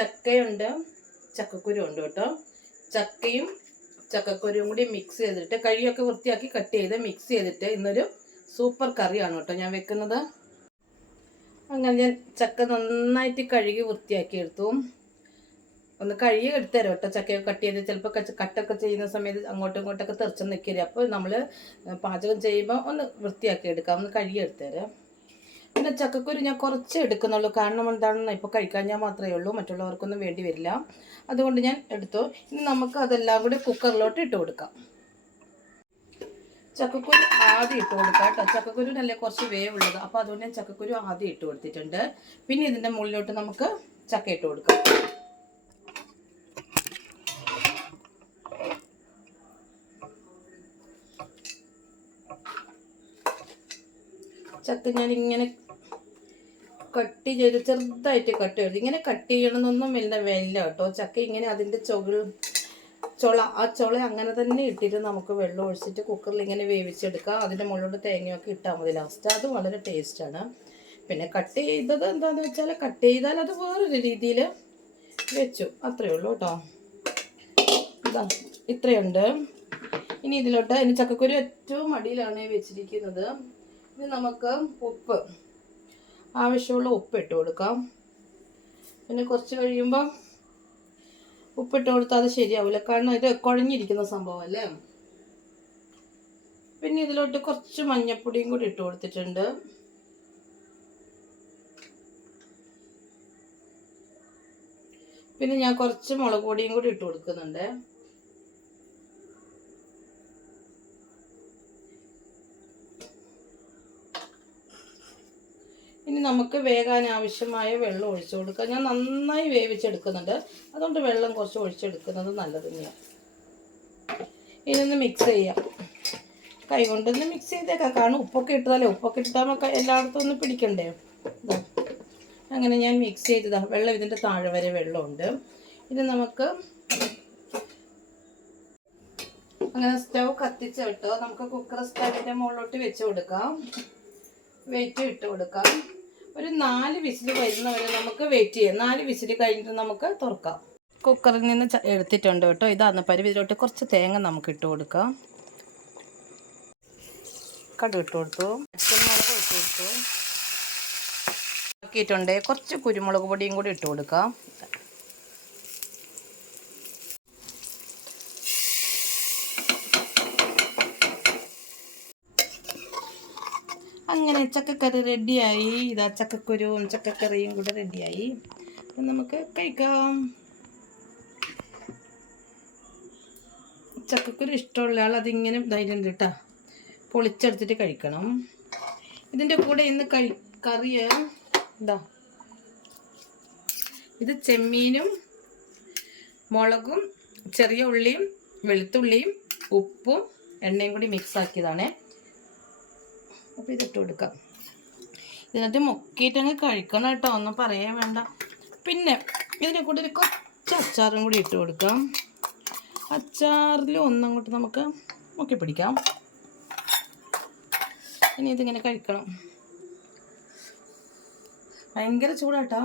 ചക്കയുണ്ട്. ചക്കക്കുരു ഉണ്ട് കേട്ടോ. ചക്കയും ചക്കക്കുരും കൂടി മിക്സ് ചെയ്തിട്ട് കഴിയൊക്കെ വൃത്തിയാക്കി കട്ട് ചെയ്ത് മിക്സ് ചെയ്തിട്ട് ഇന്നൊരു സൂപ്പർ കറിയാണ് കേട്ടോ ഞാൻ വെക്കുന്നത്. അങ്ങനെ ഞാൻ ചക്ക നന്നായിട്ട് കഴുകി വൃത്തിയാക്കി എടുത്തു. ഒന്ന് കഴുകി എടുത്തരാം കേട്ടോ. ചക്കയൊക്കെ കട്ട് ചെയ്ത് ചിലപ്പോൾ കട്ടൊക്കെ ചെയ്യുന്ന സമയത്ത് അങ്ങോട്ടും ഇങ്ങോട്ടൊക്കെ തെറിച്ച് നിൽക്കരുത് അപ്പോൾ നമ്മൾ പാചകം ചെയ്യുമ്പോൾ ഒന്ന് വൃത്തിയാക്കി എടുക്കാം. ഒന്ന് കഴുകി എടുത്തരാം പിന്നെ ചക്കക്കുരു ഞാൻ കുറച്ച് എടുക്കുന്നുള്ളൂ. കാരണം എന്താണെന്ന് ഇപ്പോൾ കഴിക്കാൻ ഞാൻ മാത്രമേ ഉള്ളൂ. മറ്റുള്ളവർക്കൊന്നും വേണ്ടി വരില്ല. അതുകൊണ്ട് ഞാൻ എടുത്തു. ഇനി നമുക്ക് അതെല്ലാം കൂടി കുക്കറിലോട്ട് ഇട്ട് കൊടുക്കാം. ചക്കക്കുരു ആദ്യം ഇട്ട് കൊടുക്കാം കേട്ടോ. ചക്കക്കുരുവിനല്ലേ കുറച്ച് വേവുള്ളത്. അപ്പോൾ അതുകൊണ്ട് ഞാൻ ചക്കക്കുരു ആദ്യം ഇട്ട് കൊടുത്തിട്ടുണ്ട്. പിന്നെ ഇതിന്റെ മുകളിലോട്ട് നമുക്ക് ചക്ക ഇട്ട് കൊടുക്കാം. ചക്ക ഞാൻ ഇങ്ങനെ കട്ട് ചെയ്ത് ചെറുതായിട്ട് കട്ട് ചെയ്തു ഇങ്ങനെ കട്ട് ചെയ്യണമെന്നൊന്നും വലിയ വില കേട്ടോ. ചക്ക ഇങ്ങനെ അതിന്റെ ചുകൾ ചുള ആ ചുള അങ്ങനെ തന്നെ ഇട്ടിട്ട് നമുക്ക് വെള്ളം ഒഴിച്ചിട്ട് കുക്കറിൽ ഇങ്ങനെ വേവിച്ചെടുക്കാം. അതിന്റെ മുകളിലോട്ട് തേങ്ങയൊക്കെ ഇട്ടാൽ മതി ലാസ്റ്റ് അത് വളരെ ടേസ്റ്റാണ് പിന്നെ കട്ട് ചെയ്തത് എന്താണെന്ന് വെച്ചാൽ കട്ട് ചെയ്താൽ അത് വേറൊരു രീതിയിൽ വെച്ചു. അത്രയേ ഉള്ളൂ കേട്ടോ. ഇതാ ഇത്രയുണ്ട്. ഇനി ഇതിലോട്ട് ഇനി ചക്കക്കുരു ഏറ്റവും അടിയിലാണ് വെച്ചിരിക്കുന്നത്. ഇനി നമുക്ക് ഉപ്പ്. ആവശ്യമുള്ള ഉപ്പ് ഇട്ട് കൊടുക്കാം. പിന്നെ കുറച്ച് കഴിയുമ്പോൾ ഉപ്പിട്ട് കൊടുത്താൽ അത് ശരിയാവില്ല കാരണം ഇത് കുഴഞ്ഞിരിക്കുന്ന സംഭവമല്ലേ? പിന്നെ ഇതിലോട്ട് കുറച്ച് മഞ്ഞപ്പൊടിയും കൂടി ഇട്ട് കൊടുത്തിട്ടുണ്ട്. പിന്നെ ഞാൻ കുറച്ച് മുളക് പൊടിയും കൂടി ഇട്ട് കൊടുക്കുന്നുണ്ട്. ഇനി നമുക്ക് വേകാൻ ആവശ്യമായ വെള്ളം ഒഴിച്ചു കൊടുക്കാം. ഞാൻ നന്നായി വേവിച്ചെടുക്കുന്നുണ്ട്. അതുകൊണ്ട് വെള്ളം കുറച്ച് ഒഴിച്ചെടുക്കുന്നത് നല്ലത് ഇനി ഒന്ന് മിക്സ് ചെയ്യാം. കൈ കൊണ്ടൊന്ന് മിക്സ് ചെയ്തേക്കാം. കാരണം ഉപ്പൊക്കെ ഇട്ടതല്ലേ ഉപ്പൊക്കെ ഇട്ടാൽ എല്ലായിടത്തും ഒന്ന് പിടിക്കണ്ടേ? അങ്ങനെ ഞാൻ മിക്സ് ചെയ്തതാണ് വെള്ളം ഇതിന്റെ താഴെ വരെ വെള്ളമുണ്ട്. ഇനി നമുക്ക് അങ്ങനെ സ്റ്റൗ കത്തിച്ച് വിട്ടോ നമുക്ക് കുക്കർ സ്റ്റവിന്റെ മുകളിലോട്ട് വെച്ച് കൊടുക്കാം. വെയിറ്റ് ഇട്ട് കൊടുക്കാം. ഒരു നാല് വിസിൽ വരുന്നവരെ നമുക്ക് വെയിറ്റ് ചെയ്യാം. നാല് വിസിൽ കഴിഞ്ഞിട്ട് നമുക്ക് തുറക്കാം. കുക്കറിൽ നിന്ന് എടുത്തിട്ടുണ്ട് കേട്ടോ. ഇതാണ് പരിവ് ഇതിലോട്ട് കുറച്ച് തേങ്ങ നമുക്ക് ഇട്ട് കൊടുക്കാം. കടുക് ഇട്ട് കൊടുത്തു. പച്ചമുളക് ഇട്ട് കൊടുത്തു. ആക്കിയിട്ടുണ്ട് കുറച്ച് കുരുമുളക് പൊടിയും കൂടി ഇട്ട് കൊടുക്കാം. അങ്ങനെ ചക്കക്കറി റെഡിയായി. ഇതാ ചക്കക്കുരുവും ചക്കക്കറിയും കൂടെ റെഡിയായി. നമുക്ക് കഴിക്കാം. ചക്കക്കുരു ഇഷ്ടമുള്ള ആൾ അതിങ്ങനെ ധൈര്യം കേട്ടാ. പൊളിച്ചെടുത്തിട്ട് കഴിക്കണം. ഇതിന്റെ കൂടെ ഇന്ന് കഴി കറി എന്താ ഇത് ചെമ്മീനും മുളകും ചെറിയ ഉള്ളിയും വെളുത്തുള്ളിയും ഉപ്പും എണ്ണയും കൂടി മിക്സ് ആക്കിയതാണേ. അപ്പോൾ ഇതിട്ട് കൊടുക്കാം. ഇതിനകത്ത് മുക്കിയിട്ടങ്ങ് കഴിക്കണം കേട്ടോ. ഒന്നും പറയാൻ വേണ്ട. പിന്നെ ഇതിനെ കൂടെ ഒരു കുറച്ച് അച്ചാറും കൂടി ഇട്ട് കൊടുക്കാം. അച്ചാറിൽ ഒന്നങ്ങോട്ട് നമുക്ക് മുക്കി പിടിക്കാം. ഇനി ഇതിങ്ങനെ കഴിക്കണം. ഭയങ്കര ചൂടാട്ടോ.